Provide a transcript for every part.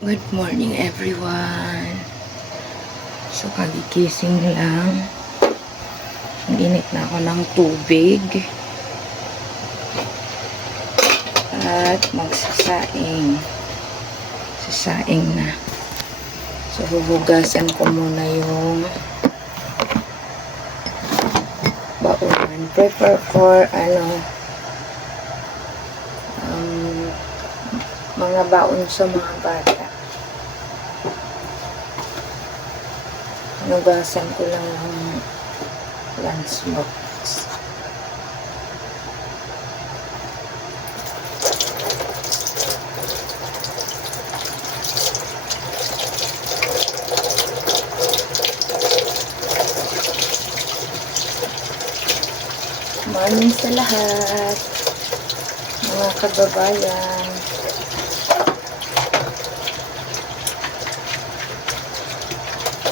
Good morning everyone. So kagigising lang. Init na ako ng tubig. At magsasaing. Sasaing na. So huhugasan ko muna yung baon. Prepare for mga baon sa mga bata. Nugasan ko lang ng lunchbox. Morning sa lahat, mga kababayan.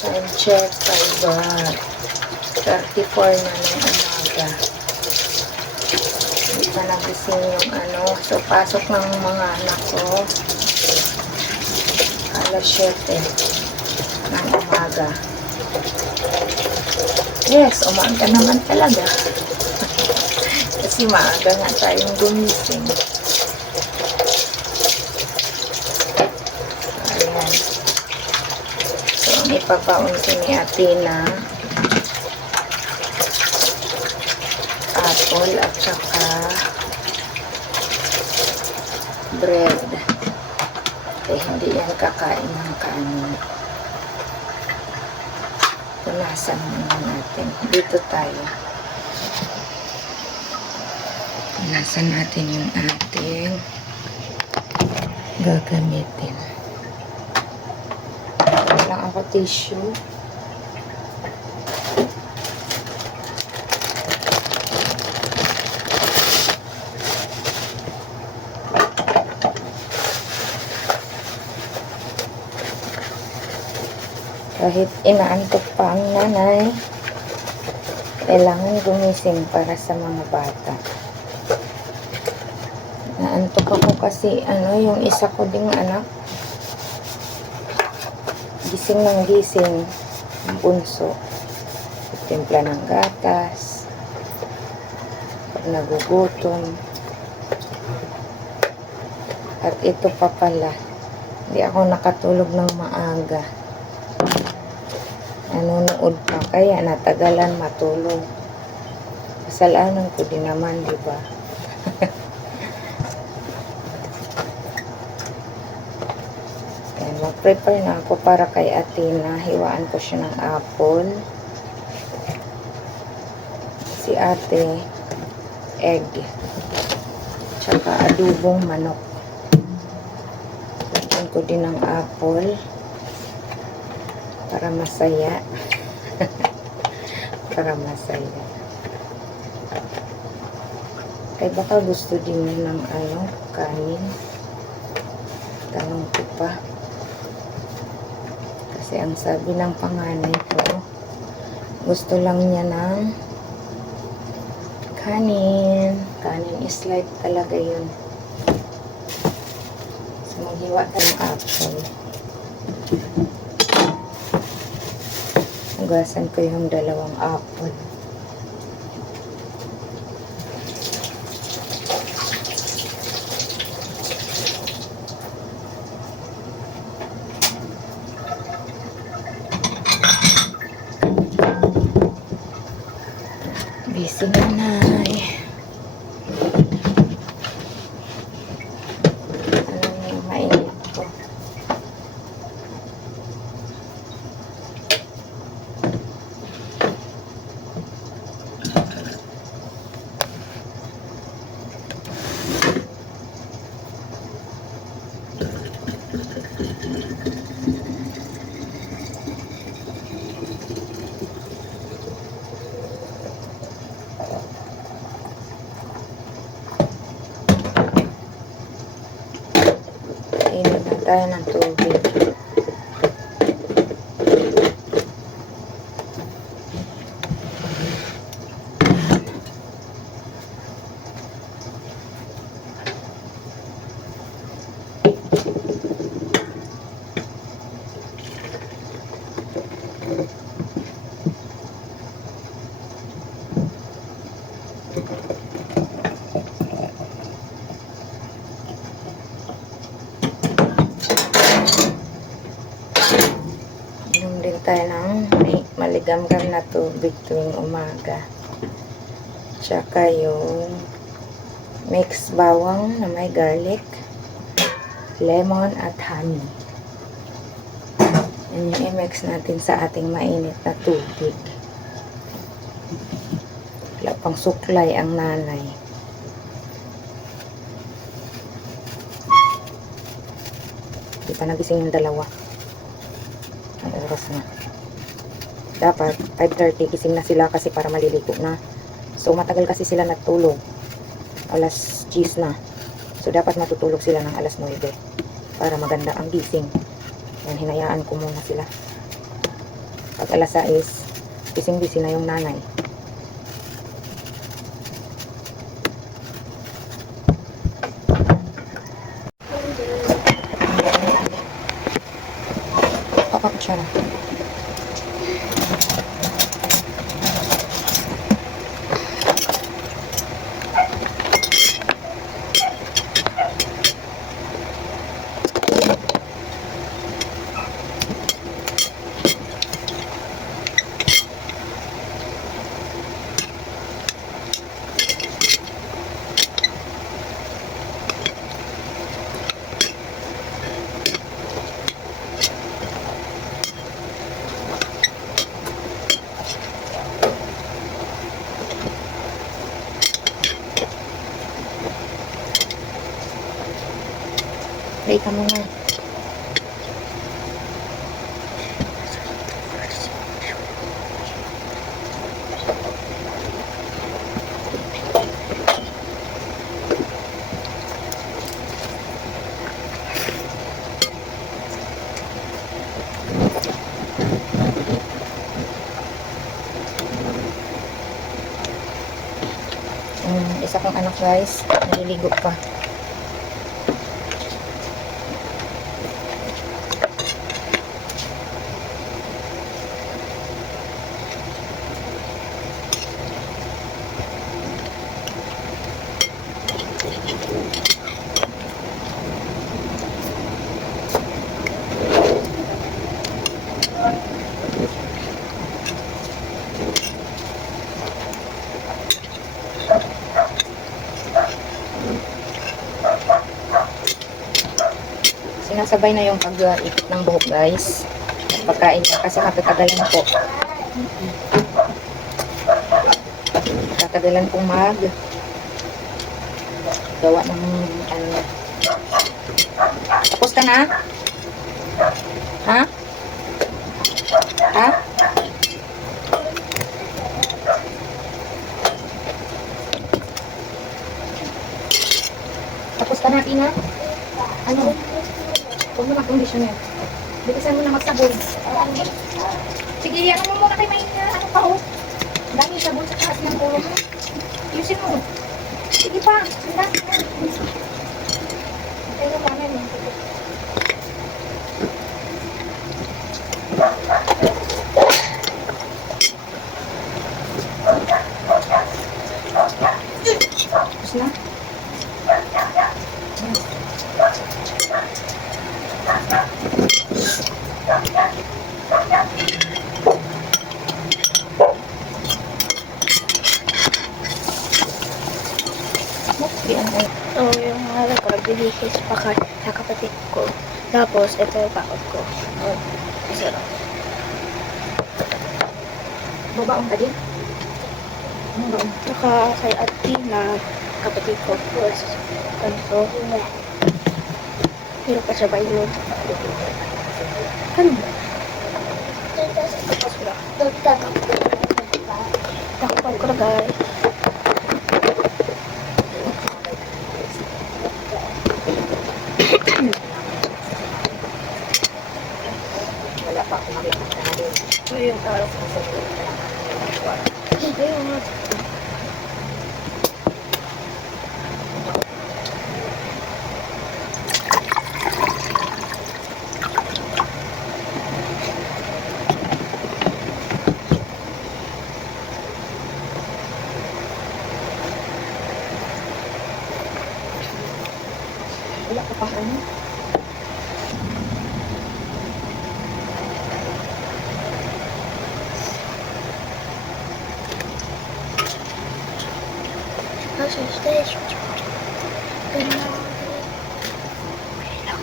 Time check, 5:34 na ng umaga. Hindi pa nagising yung So, pasok ng mga anak ko. Alas 7 ng umaga. Yes, umaga naman talaga. Kasi maaga nga tayong gumising. Ayan. So, ang ipapaon ko ni Ate na apple at saka bread. Hindi yan kakain ng kanin. Punasan muna natin. Dito tayo. Punasan natin yung ating gagamitin. Wala ako tissue. Kahit inaantok pa ang nanay, kailangan gumising para sa mga bata. Naantok ako kasi yung isa ko ding anak, gising ng gising, ang bunso. Timpla ng gatas, pag nagugutom. At ito pa pala, hindi ako nakatulog ng maaga. Nanonood pa, kaya natagalan matulog. Kasalanan ko din naman, di ba? Mag-prepare na ako para kay Athena. Hiwaan ko siya ng apple. Si ate, egg. Tsaka adubong manok. Lagyan ko din ng apple. Para masaya. Para masaya. Ay baka gusto din niya ng kanin. Tanong ko pa. Kasi ang sabi ng panganay ko, gusto lang niya ng kanin. Kanin is life talaga yun. So maghiwa tayo ng apple. Hugasan ko yung dalawang apple. Busy nanay. Yung mainit ko. Init na tayo ng tubig. din tayo ng may maligam-gam na tubig tuwing umaga. Tsaka yung mix bawang na may garlic, lemon at honey. Yan yung i-mix natin sa ating mainit na tubig. Wala pang suklay ang nanay. Di pa nagising yung dalawa. Ang oras na. Dapat 5:30 gising na sila kasi para maliligo na. So matagal kasi sila natulog. Alas 10 na. So dapat matutulog sila ng alas 9 para maganda ang gising. Yan, hinayaan ko muna sila. Pag alas 6, gising-gising na yung nanay. Kutsara. Play ka muna. Isa kong anak guys, naliligo pa. Sinasabay na yung pag-ikot ng buhok guys. Pagkain niya kasi matagalan po. Tatagalan pong gawa ng ano. Tapos ka na? Ha? Ha? Tapos ka na, Tina? Ano? Huwag mo mag-conditioner. Bilisan mo na magsabon. Sige, ano mo muna kay may ano pa oh. Dami sabon sa taas ng ulo mo. Ayusin mo. Sige pa. Ang dami na. Pero pa na. Tapos na. So, yung araw ko, nagbibigay sa kapatid ko. Tapos, ito yung pakot ko. Isa lang. Babaong ka din? Ano ba? Saka kay ate na kapatid ko. Tapos, ganito. Pero pa siya ba yun? Ano ba? Tapos wala. Takpan ko na guys. Wala pa akong makikita na din. Ito yung araw ko. Ito yung Wala ka pang ano? stage. Ganun lang. Okay lang.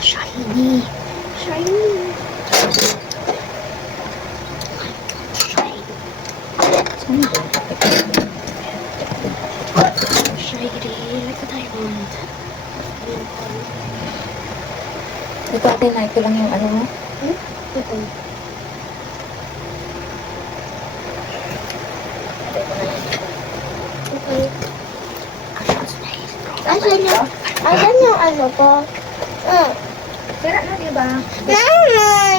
Shiny. Shiny. Shiny. Saan ba? Shiny. Like a diamond. Ito atin na, ito lang yung ano mo. Ito. Okay. Asan yung ano ko? Sira na, diba? Nanay!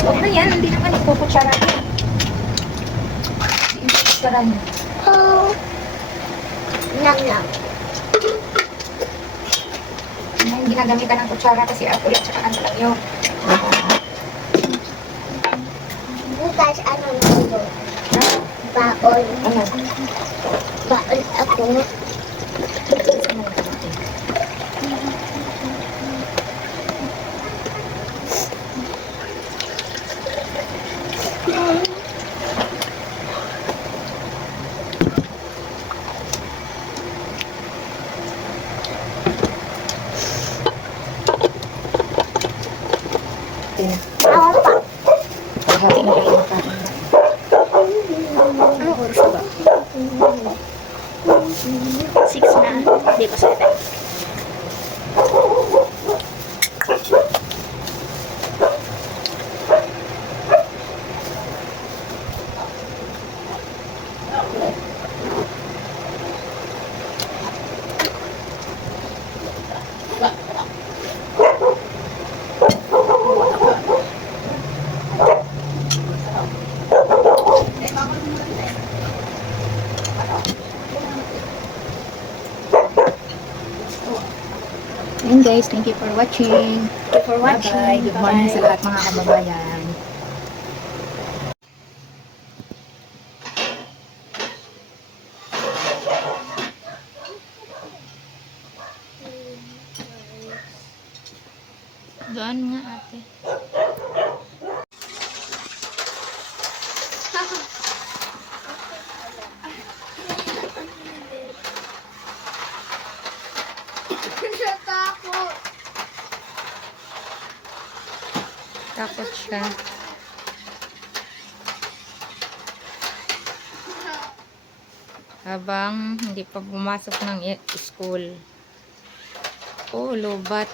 Huwag na yan, hindi naman ipukutsara. Ipukutsara mo. Oh. Lang. Yung ginagamitan ng kutsara kasi apple at saka ano lang yun. Bukas ano nito? Baon. Ano? Baon ako. Tina. Ako pa. Paghati na tayo makain. Anong oras ba? 6 na. Hindi pa 7. Ayun guys, thank you for watching. Thank you for watching. Bye-bye. Good morning sa lahat mga kababayan. Doon nga ate. Takot. Takot siya. Habang hindi pa pumasok ng school. Oh, lobat.